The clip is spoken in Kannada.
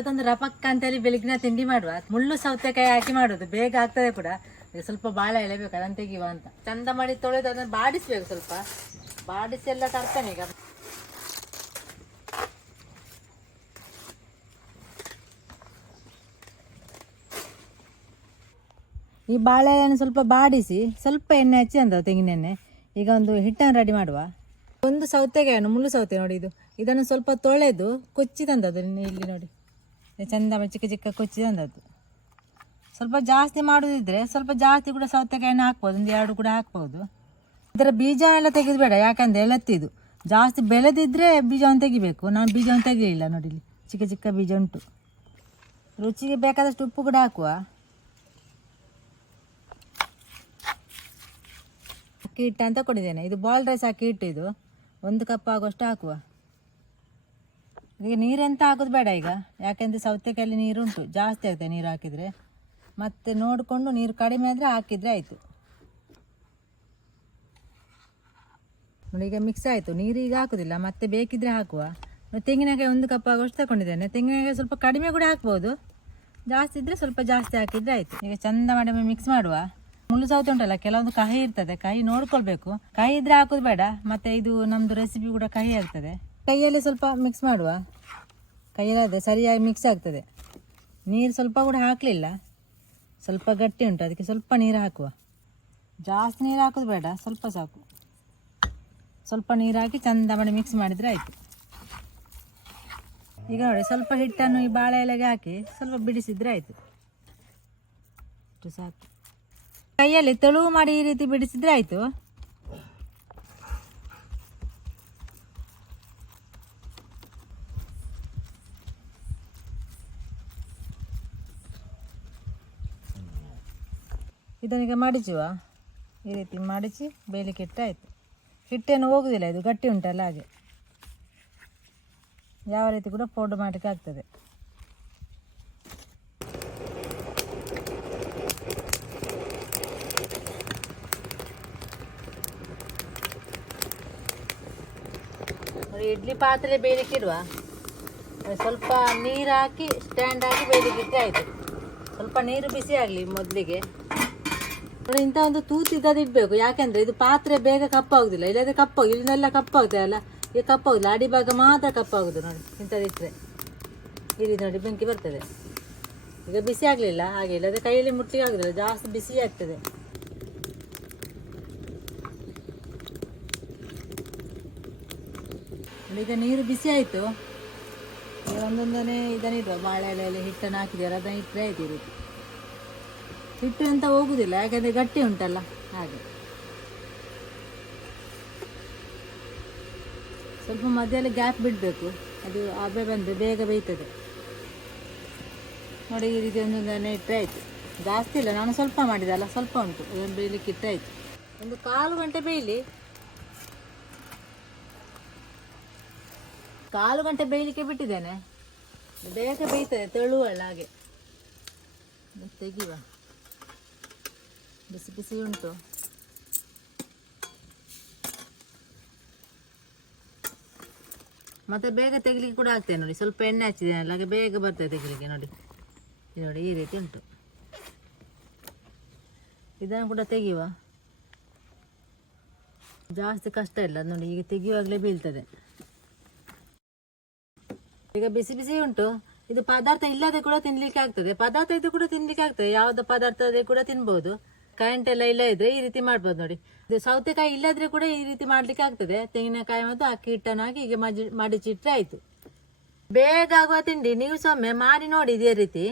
ಅದೊಂದು ರಪಕ್ಕ ಅಂತೇಳಿ ಬೆಳಗಿನ ತಿಂಡಿ ಮಾಡುವ. ಮುಳ್ಳು ಸೌತೆಕಾಯಿ ಹಾಕಿ ಮಾಡೋದು. ಬೇಗ ಆಗ್ತದೆ ಕೂಡ. ಸ್ವಲ್ಪ ಬಾಳೆ ಎಳೆಬೇಕು ಬೇಕು, ಅದನ್ನು ತೆಗಿವ ಅಂತ. ಚಂದ ಮಾಡಿ ತೊಳೆದು ಅದನ್ನ ಬಾಡಿಸ್ಬೇಕು ಸ್ವಲ್ಪ. ಬಾಡಿಸಿ ಎಲ್ಲ ತರ್ತೇನೆ ಈಗ. ಈ ಬಾಳೆ ಎಲೆಯನ್ನು ಸ್ವಲ್ಪ ಬಾಡಿಸಿ, ಸ್ವಲ್ಪ ಎಣ್ಣೆ ಹಚ್ಚಿ ಅಂತ ತೆಂಗಿನ ಎಣ್ಣೆ. ಈಗ ಒಂದು ಹಿಟ್ಟನ್ನು ರೆಡಿ ಮಾಡುವ. ಒಂದು ಸೌತೆಕಾಯನ್ನು ಮುಳ್ಳು ಸೌತೆ ನೋಡಿ ಇದು. ಇದನ್ನು ಸ್ವಲ್ಪ ತೊಳೆದು, ಕೊಚ್ಚಿ ತಂದದ್ದು ಇಲ್ಲಿ ನೋಡಿ. ಚಂದ ಚಿಕ್ಕ ಚಿಕ್ಕ ಕೊಚ್ಚಿ ತಂದದ್ದು ಸ್ವಲ್ಪ ಜಾಸ್ತಿ ಮಾಡೋದಿದ್ರೆ ಸ್ವಲ್ಪ ಜಾಸ್ತಿ ಕೂಡ ಸೌತೆಕಾಯಿನ ಹಾಕ್ಬೋದು, ಒಂದು ಎರಡು ಕೂಡ ಹಾಕ್ಬೋದು. ಇದರ ಬೀಜ ಎಲ್ಲ ತೆಗೆದು ಬೇಡ, ಯಾಕಂದ್ರೆ ಎಳತ್ತಿದು. ಜಾಸ್ತಿ ಬೆಳೆದಿದ್ರೆ ಬೀಜವನ್ನು ತೆಗಿಬೇಕು, ನಾನು ಬೀಜವನ್ನು ತೆಗಿಲಿಲ್ಲ ನೋಡಿ ಚಿಕ್ಕ ಚಿಕ್ಕ ಬೀಜ ಉಂಟು. ರುಚಿಗೆ ಬೇಕಾದಷ್ಟು ಉಪ್ಪು ಕೂಡ ಹಾಕುವ. ಅಕ್ಕಿ ಹಿಟ್ಟು ಅಂತ ಕೊಡಿದ್ದೇನೆ. ಇದು ಬಾಲ್ ರೈಸ್ ಅಕ್ಕಿ ಹಿಟ್ಟು ಒಂದು ಕಪ್ ಆಗುವಷ್ಟು ಹಾಕುವ. ಈಗ ನೀರೆಂತ ಹಾಕೋದು ಬೇಡ ಈಗ. ಯಾಕೆಂದರೆ ಸೌತೆಕಾಯಲ್ಲಿ ನೀರು ಉಂಟು ಜಾಸ್ತಿ ಆಗ್ತದೆ ನೀರು ಹಾಕಿದರೆ. ಮತ್ತೆ ನೋಡಿಕೊಂಡು ನೀರು ಕಡಿಮೆ ಆದರೆ ಹಾಕಿದರೆ ಆಯಿತು. ನೋಡಿ, ಈಗ ಮಿಕ್ಸ್ ಆಯಿತು. ನೀರು ಈಗ ಹಾಕೋದಿಲ್ಲ. ಮತ್ತೆ ಬೇಕಿದ್ರೆ ಹಾಕುವ. ತೆಂಗಿನಕಾಯಿ ಒಂದು ಕಪ್ ಆಗೋಷ್ಟು ತಗೊಂಡಿದ್ದೇನೆ ತೆಂಗಿನಕಾಯಿ ಸ್ವಲ್ಪ ಕಡಿಮೆ ಕೂಡ ಹಾಕ್ಬೋದು. ಜಾಸ್ತಿ ಇದ್ದರೆ ಸ್ವಲ್ಪ ಜಾಸ್ತಿ ಹಾಕಿದರೆ ಆಯಿತು. ಈಗ ಚಂದ ಮಾಡಿ ಮಿಕ್ಸ್ ಮಾಡುವ. ಮುಳ್ಳು ಸೌತೆ ಉಂಟಲ್ಲ, ಕೆಲವೊಂದು ಕಹಿ ಇರ್ತದೆ. ಕಹಿ ನೋಡ್ಕೊಳ್ಬೇಕು. ಕಹಿ ಇದ್ರೆ ಹಾಕೋದು ಬೇಡ. ಮತ್ತೆ ಇದು ನಮ್ಮದು ರೆಸಿಪಿ ಕೂಡ ಕಹಿ ಇರ್ತದೆ ಕೈಯಲ್ಲಿ ಸ್ವಲ್ಪ ಮಿಕ್ಸ್ ಮಾಡುವ. ಕೈಯಲ್ಲಿ ಅದೇ, ಸರಿಯಾಗಿ ಮಿಕ್ಸ್ ಆಗ್ತದೆ. ನೀರು ಸ್ವಲ್ಪ ಕೂಡ ಹಾಕಲಿಲ್ಲ. ಸ್ವಲ್ಪ ಗಟ್ಟಿ ಉಂಟು, ಅದಕ್ಕೆ ಸ್ವಲ್ಪ ನೀರು ಹಾಕುವ. ಜಾಸ್ತಿ ನೀರು ಹಾಕೋದು ಬೇಡ, ಸ್ವಲ್ಪ ಸಾಕು. ಸ್ವಲ್ಪ ನೀರು ಹಾಕಿ ಚಂದ ಮಾಡಿ ಮಿಕ್ಸ್ ಮಾಡಿದರೆ ಆಯಿತು. ಈಗ ನೋಡಿ, ಸ್ವಲ್ಪ ಹಿಟ್ಟನ್ನು ಈ ಬಾಳೆ ಎಲೆಗೆ ಹಾಕಿ ಸ್ವಲ್ಪ ಬಿಡಿಸಿದರೆ ಆಯಿತು. ಸಾಕು. ಕೈಯಲ್ಲಿ ತೆಳುವು ಮಾಡಿ ಈ ರೀತಿ ಬಿಡಿಸಿದರೆ ಆಯಿತು. ಇದನ್ನೀಗ ಮಡಿಚುವ. ಈ ರೀತಿ ಮಡಚಿ ಬೇಯಲಿಕ್ಕೆ ಇಟ್ಟಾಯಿತು ಹಿಟ್ಟೇನು ಹೋಗುದಿಲ್ಲ, ಇದು ಗಟ್ಟಿ ಉಂಟಲ್ಲ ಹಾಗೆ. ಯಾವ ರೀತಿ ಕೂಡ ಪೌಡರ್ ಮಾಡಲಿಕ್ಕೆ ಆಗ್ತದೆ. ಇಡ್ಲಿ ಪಾತ್ರೆ ಬೇಯಲಿಕ್ಕೆ ಇಡುವ ಸ್ವಲ್ಪ ನೀರು ಹಾಕಿ ಸ್ಟ್ಯಾಂಡ್ ಹಾಕಿ ಇಟ್ಟರೆ ಆಯಿತು ಸ್ವಲ್ಪ ನೀರು ಬಿಸಿ ಆಗಲಿ ಮೊದಲಿಗೆ. ಇಂಥ ಒಂದು ತೂತು ಇಡ್ಬೇಕು. ಯಾಕೆಂದ್ರೆ ಇದು ಪಾತ್ರೆ ಬೇಗ ಕಪ್ಪಾಗುದಿಲ್ಲ. ಇಲ್ಲದ್ರೆ ಕಪ್ಪಾಗಿ ಇಲ್ಲೆಲ್ಲ ಕಪ್ಪಾಗುತ್ತೆ ಅಲ್ಲ? ಈಗ ಕಪ್ಪಾಗುದಿಲ್ಲ. ಅಡಿಭಾಗ ಮಾತ್ರ ಕಪ್ಪಾಗುದು ನೋಡಿ. ಇಂಥದ್ದು ಇಲ್ಲಿ ನೋಡಿ, ಬೆಂಕಿ ಬರ್ತದೆ. ಈಗ ಬಿಸಿ ಆಗಲಿಲ್ಲ. ಹಾಗೆ ಇಲ್ಲದ್ರೆ ಕೈಯಲ್ಲಿ ಮುಟ್ಲಿಕ್ಕೆ ಆಗುದಿಲ್ಲ. ಜಾಸ್ತಿ ಬಿಸಿ ಆಗ್ತದೆ. ಈಗ ನೀರು ಬಿಸಿ ಆಯ್ತು. ಒಂದೊಂದನೇ ಇದನ್ನ ಇಡುವ ಬಾಳೆ ಎಲೆಯಲ್ಲಿ ಹಿಟ್ಟನ್ನು ಹಾಕಿದ್ದಾರೆ ಅದನ್ನ ಇಟ್ಟರೆ ಆಯ್ತು ಹಿಟ್ಟು ಅಂತ ಹೋಗುದಿಲ್ಲ, ಯಾಕಂದರೆ ಗಟ್ಟಿ ಉಂಟಲ್ಲ ಹಾಗೆ. ಸ್ವಲ್ಪ ಮಧ್ಯದಲ್ಲಿ ಗ್ಯಾಪ್ ಬಿಡಬೇಕು, ಅದು ಹಬೆ ಬಂದರೆ ಬೇಗ ಬೇಯ್ತದೆ ನೋಡಿ, ಈ ರೀತಿ ಒಂದೊಂದನ್ನೇ ಇಟ್ಟರೆ ಆಯಿತು. ಜಾಸ್ತಿ ಇಲ್ಲ, ನಾನು ಸ್ವಲ್ಪ ಮಾಡಿದಲ್ಲ ಸ್ವಲ್ಪ ಉಂಟು, ಅದನ್ನು ಬೇಯಲಿಕ್ಕೆ ಇಟ್ಟಾಯ್ತು ಒಂದು ಕಾಲು ಗಂಟೆ ಬೇಯಲಿ ಕಾಲು ಗಂಟೆ ಬೇಯಲಿಕ್ಕೆ ಬಿಟ್ಟಿದ್ದೇನೆ. ಬೇಗ ಬೇಯ್ತದೆ ತೆಳುವಲ್ಲ ಹಾಗೆ. ತೆಗಿವ. ಬಿಸಿ ಬಿಸಿ ಉಂಟು ಮತ್ತೆ ಬೇಗ ತೆಗಿಲಿಕ್ಕೆ ಕೂಡ ಆಗ್ತದೆ ನೋಡಿ. ಸ್ವಲ್ಪ ಎಣ್ಣೆ ಹಚ್ಚಿದ್ದೇನಲ್ಲ ಅಲ್ಲ ಬೇಗ ಬರ್ತದೆ ತೆಗಿಲಿಕ್ಕೆ ನೋಡಿ. ನೋಡಿ, ಈ ರೀತಿ ಉಂಟು. ಇದನ್ನು ಕೂಡ ತೆಗೆಯುವ. ಜಾಸ್ತಿ ಕಷ್ಟ ಇಲ್ಲ. ನೋಡಿ, ಈಗ ತೆಗೆಯುವಾಗಲೇ ಬೀಳ್ತದೆ. ಈಗ ಬಿಸಿ ಬಿಸಿ ಉಂಟು. ಇದು ಪದಾರ್ಥ ಇಲ್ಲದೆ ಕೂಡ ತಿನ್ಲಿಕ್ಕೆ ಆಗ್ತದೆ. ಪದಾರ್ಥ ಇದು ಕೂಡ ತಿನ್ಲಿಕ್ಕೆ ಆಗ್ತದೆ. ಯಾವ್ದು ಪದಾರ್ಥ ಕೂಡ ತಿನ್ಬಹುದು ಕರೆಂಟ್ ಎಲ್ಲ ಇಲ್ಲ ಇದ್ರೆ ಈ ರೀತಿ ಮಾಡ್ಬೋದು ನೋಡಿ. ಸೌತೆಕಾಯಿ ಇಲ್ಲದ್ರೆ ಕೂಡ ಈ ರೀತಿ ಮಾಡ್ಲಿಕ್ಕೆ ಆಗ್ತದೆ. ತೆಂಗಿನಕಾಯಿ ಮತ್ತು ಅಕ್ಕಿ ಹಿಟ್ಟನ್ನು ಹಾಕಿ ಹೀಗೆ ಮಜಿ ಮಡಿಚಿಟ್ರೆ ಆಯ್ತು. ಬೇಗ ಆಗುವ ತಿಂಡಿ ನೀವು ಸೊಮ್ಮೆ ಮಾಡಿ ನೋಡಿ ಇದೇ ರೀತಿ.